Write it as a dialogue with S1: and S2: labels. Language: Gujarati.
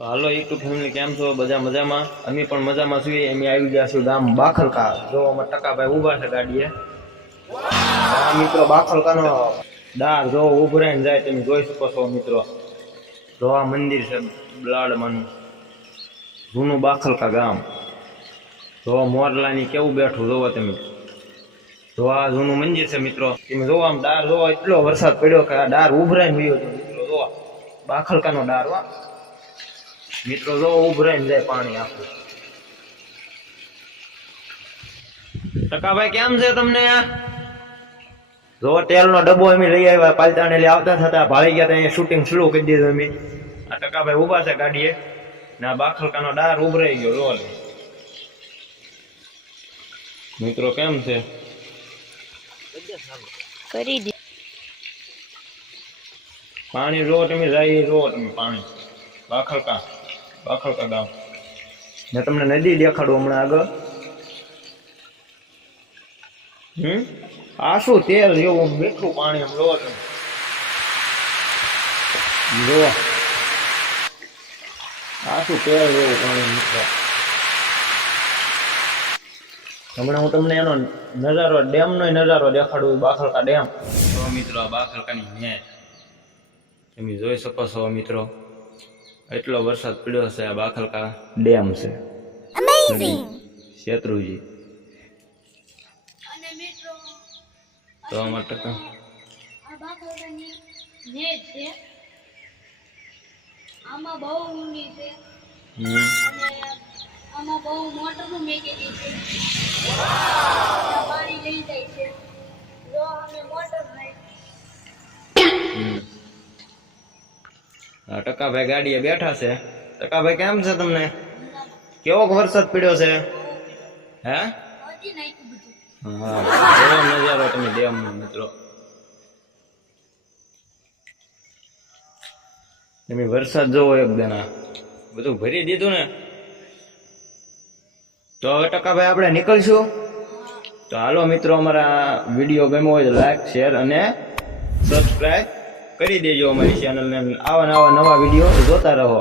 S1: તો હાલો યુટ્યુબ ફેમિલી કેમ છો? બધા મજામાં? અમે પણ મજામાં છીએ. અમે આવી ગયા છું ગામ બાખલકા જો અમાર ટકાભાઈ ઊભા છે ગાડીએ. આ મિત્રો બાખલકાનો દાર જો ઉભરાઈને જાય, તમે જોઈ શકો છો, મિત્રો. જો મંદિર છે બ્લાડમાનું જૂનું બાખલકા ગામ. જો મોરલાની કેવું બેઠું જોવો તમે. જો જૂનું મંદિર છે, મિત્રો. તમે જોવો આમ ડાર જોવો, એટલો વરસાદ પડ્યો કે આ ડાર ઉભરાઈને ગયો છે મિત્રો, જોવા. બાખલકાનો ડાર વા મિત્રો જો ઉભરાઈને જાય પાણી આખું. ટકાભાઈ કેમ છે તમને આ? જો તેલનો ડબ્બો અમે લઈ આવ્યા પાલતાને લઈ આવતા થતા ભાળી ગયા ત્યાં શૂટિંગ શરૂ કરી દીધું અમે. આ ટકાભાઈ ઊભા છે ગાડીએ. ને આ બાખલકાનો ડાર ઉભરાઈ ગયો રોલ મિત્રો કેમ છે?
S2: કરી દે.
S1: પાણી રો તમે જાય રો તમે પાણી. બાખલકા. બાખલકા ગામ ને તમને નદી દેખાડું હમણાં આગળ. હમ? આ શું તેલ જેવું મીઠું પાણી આમ રો તમે? જો આ શું તેલ જેવું પાણી મિત્રો હમણાં હું તમને એનો નજારો ડેમનો નજારો દેખાડું બાખલકા ડેમ. તો મિત્રો આ બાખલકાની નેર તમે જોઈ શકો છો મિત્રો એટલો વરસાદ પડ્યો છે આ બાખલકા. ડેમ છે. શેત્રુજી.
S2: અને
S1: તો અમાર ટકા
S2: આમાં બહુ ઊંડી છે.
S1: હમ.
S2: આમાં બહુ મોટરનું મેકેલી છે. પાણી લઈ જાય છે.
S1: ટકાભાઈ ગાડીએ બેઠા છે. ટકાભાઈ, કેમ છે તમને? કેવો વરસાદ પીડ્યો છે? હે? હા નજારો તમે ડેમનો, મિત્રો. તમે વરસાદ જોવો એક દેના બધું ભરી દીધું ને? તો હવે ટકાભાઈ, આપણે નીકળશું. તો હાલો, મિત્રો, અમારા વીડિયો ગમ્યો હોય તો લાઈક શેર અને સબસ્ક્રાઈબ કરી દેજો અમારી ચેનલને આવા નવા નવા વીડિયો જોતા રહો.